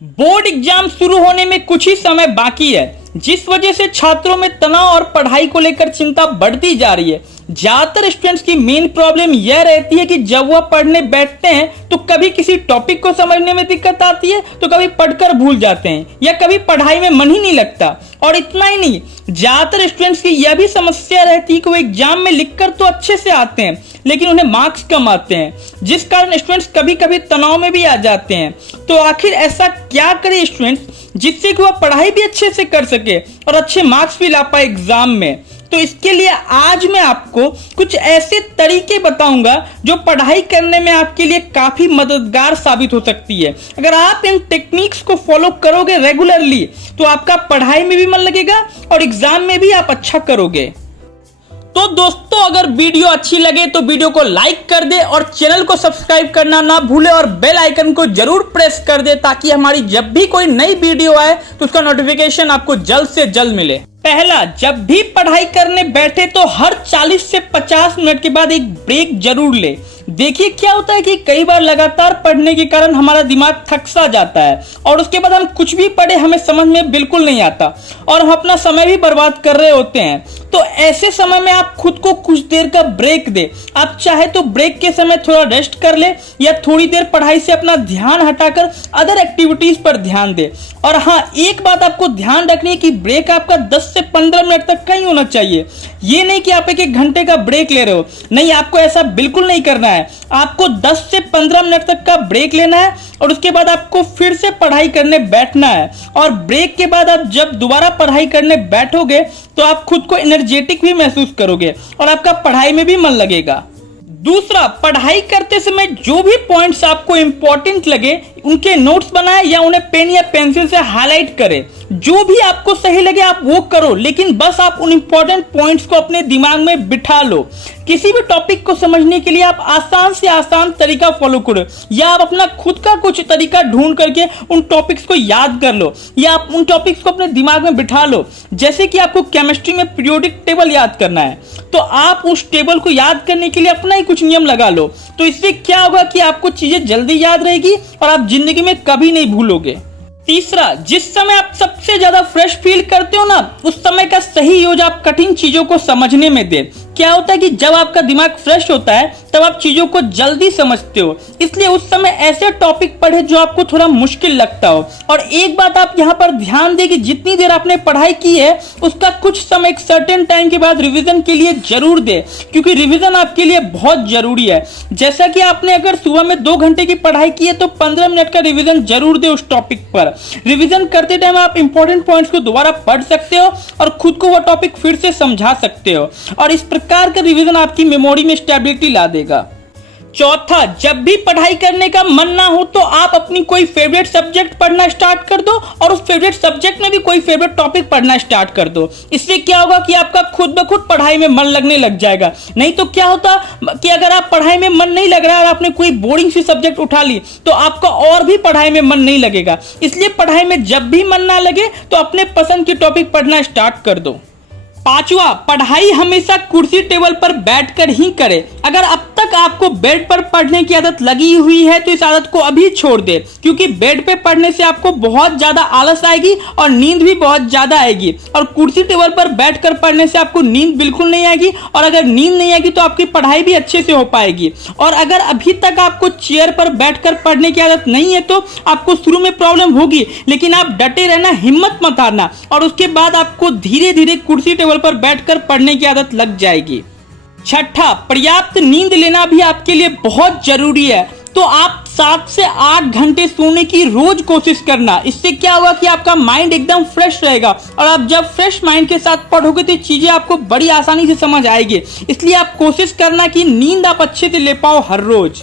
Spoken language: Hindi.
बोर्ड एग्जाम शुरू होने में कुछ ही समय बाकी है, जिस वजह से छात्रों में तनाव और पढ़ाई को लेकर चिंता बढ़ती जा रही है। ज्यादातर स्टूडेंट्स की मेन प्रॉब्लम यह रहती है कि जब वह पढ़ने बैठते हैं तो कभी किसी टॉपिक को समझने में दिक्कत आती है, तो कभी पढ़कर भूल जाते हैं या कभी पढ़ाई में मन ही नहीं लगता। और इतना ही नहीं, ज्यादातर स्टूडेंट्स की यह भी समस्या रहती है कि वो एग्जाम में लिखकर तो अच्छे से आते हैं लेकिन उन्हें मार्क्स कम आते हैं, जिस कारण स्टूडेंट्स कभी कभी तनाव में भी आ जाते हैं। तो आखिर ऐसा क्या करे स्टूडेंट्स जिससे कि वह पढ़ाई भी अच्छे से कर सके और अच्छे मार्क्स भी ला पाए एग्जाम में। तो इसके लिए आज मैं आपको कुछ ऐसे तरीके बताऊंगा जो पढ़ाई करने में आपके लिए काफी मददगार साबित हो सकती है। अगर आप इन टेक्निक्स को फॉलो करोगे रेगुलरली तो आपका पढ़ाई में भी मन लगेगा और एग्जाम में भी आप अच्छा करोगे। तो दोस्तों, अगर वीडियो अच्छी लगे तो वीडियो को लाइक कर दे और चैनल को सब्सक्राइब करना ना भूले और बेल आइकन को जरूर प्रेस कर दे ताकि हमारी जब भी कोई नई वीडियो आए तो उसका नोटिफिकेशन आपको जल्द से जल्द मिले। पहला, जब भी पढ़ाई करने बैठे तो हर 40 से 50 मिनट के बाद एक ब्रेक जरूर ले। देखिए क्या होता है कि कई बार लगातार पढ़ने के कारण हमारा दिमाग थक सा जाता है और उसके बाद हम कुछ भी पढ़े हमें समझ में बिल्कुल नहीं आता और हम अपना समय भी बर्बाद कर रहे होते हैं। तो ऐसे समय में आप खुद को कुछ देर का ब्रेक दे। आप चाहे तो ब्रेक के समय थोड़ा रेस्ट कर ले या थोड़ी देर पढ़ाई से अपना ध्यान हटाकर अदर एक्टिविटीज पर ध्यान दे। और हाँ, एक बात आपको ध्यान रखनी है कि ब्रेक आपका 10 से 15 मिनट तक का ही होना चाहिए। ये नहीं कि आप एक घंटे का ब्रेक ले रहे हो, नहीं, आपको ऐसा बिल्कुल नहीं करना है। आपको 10 से 15 मिनट तक का ब्रेक लेना है और उसके बाद आपको फिर से पढ़ाई करने बैठना है। और ब्रेक के बाद आप जब दोबारा पढ़ाई करने बैठोगे तो आप खुद को एनर्जेटिक भी महसूस करोगे और आपका पढ़ाई में भी मन लगेगा। दूसरा, पढ़ाई करते समय जो भी पॉइंट्स आपको इंपॉर्टेंट लगे उनके नोट्स बनाएं या उन्हें पेन या पेंसिल से हाईलाइट करें। जो भी आपको सही लगे आप वो करो, लेकिन बस आप उन इंपॉर्टेंट पॉइंट्स को अपने दिमाग में बिठा लो। किसी भी टॉपिक को समझने के लिए आप आसान से आसान तरीका फॉलो करो या आप अपना खुद का कुछ तरीका ढूंढ करके उन टॉपिक्स को याद कर लो या आप उन टॉपिक्स को अपने दिमाग में बिठा लो। जैसे कि आपको केमिस्ट्री में पीरियोडिक टेबल याद करना है तो आप उस टेबल को याद करने के लिए अपना ही कुछ नियम लगा लो। तो इससे क्या होगा कि आपको चीजें जल्दी याद रहेगी और आप जिंदगी में कभी नहीं भूलोगे। तीसरा, जिस समय आप सबसे ज्यादा फ्रेश फील करते हो ना, उस समय का सही यूज आप कठिन चीजों को समझने में दे। क्या होता है कि जब आपका दिमाग फ्रेश होता है तब आप चीजों को जल्दी समझते हो, इसलिए उस समय ऐसे टॉपिक पढ़े जो आपको थोड़ा मुश्किल लगता हो। और एक बात आप यहाँ पर ध्यान दें कि जितनी देर आपने पढ़ाई की है उसका कुछ समय एक सर्टेन टाइम के बाद रिवीजन के लिए जरूर दे, क्योंकि रिवीजन आपके लिए बहुत जरूरी है। जैसा कि आपने अगर सुबह में 2 घंटे की पढ़ाई की है तो 15 मिनट का रिवीजन जरूर दे उस टॉपिक पर। रिवीजन करते टाइम आप इंपॉर्टेंट पॉइंट्स को दोबारा पढ़ सकते हो और खुद को वह टॉपिक फिर से समझा सकते हो और इस प्रकार का रिवीजन आपकी मेमोरी में स्टेबिलिटी ला देगा। चौथा, जब भी पढ़ाई करने का मन ना हो तो आप अपनी कोई फेवरेट सब्जेक्ट पढ़ना स्टार्ट कर दो और उस फेवरेट सब्जेक्ट में भी कोई फेवरेट टॉपिक पढ़ना स्टार्ट कर दो। इससे क्या होगा कि आपका खुद ब खुद पढ़ाई में मन लगने लग जाएगा। नहीं तो क्या होता कि अगर आप पढ़ाई में मन नहीं लग रहा है और आपने कोई बोरिंग सी सब्जेक्ट उठा ली तो आपका और भी पढ़ाई में मन नहीं लगेगा। इसलिए पढ़ाई में जब भी मन ना लगे तो अपने पसंद की टॉपिक पढ़ना स्टार्ट कर दो। पांचवा, पढ़ाई हमेशा कुर्सी टेबल पर बैठकर ही करें। अगर अब तक आपको बेड पर पढ़ने की आदत लगी हुई है तो इस आदत को अभी छोड़ दे, क्योंकि बेड पे पढ़ने से आपको बहुत ज्यादा आलस आएगी और नींद भी बहुत ज्यादा आएगी। और कुर्सी टेबल पर बैठकर पढ़ने से आपको नींद बिल्कुल नहीं आएगी और अगर नींद नहीं आएगी तो आपकी पढ़ाई भी अच्छे से हो पाएगी। और अगर अभी तक आपको चेयर पर बैठकर पढ़ने की आदत नहीं है तो आपको शुरू में प्रॉब्लम होगी, लेकिन आप डटे रहना, हिम्मत मत हारना और उसके बाद आपको धीरे धीरे कुर्सी टेबल पर बैठकर पढ़ने की आदत लग जाएगी। छठा, पर्याप्त नींद लेना भी आपके लिए बहुत जरूरी है। तो आप 7 से 8 घंटे सोने की रोज कोशिश करना। इससे क्या होगा कि आपका माइंड एकदम फ्रेश रहेगा और आप जब फ्रेश माइंड के साथ पढ़ोगे तो चीजें आपको बड़ी आसानी से समझ आएगी। इसलिए आप कोशिश करना कि नींद आप अच्छे से ले पाओ हर रोज।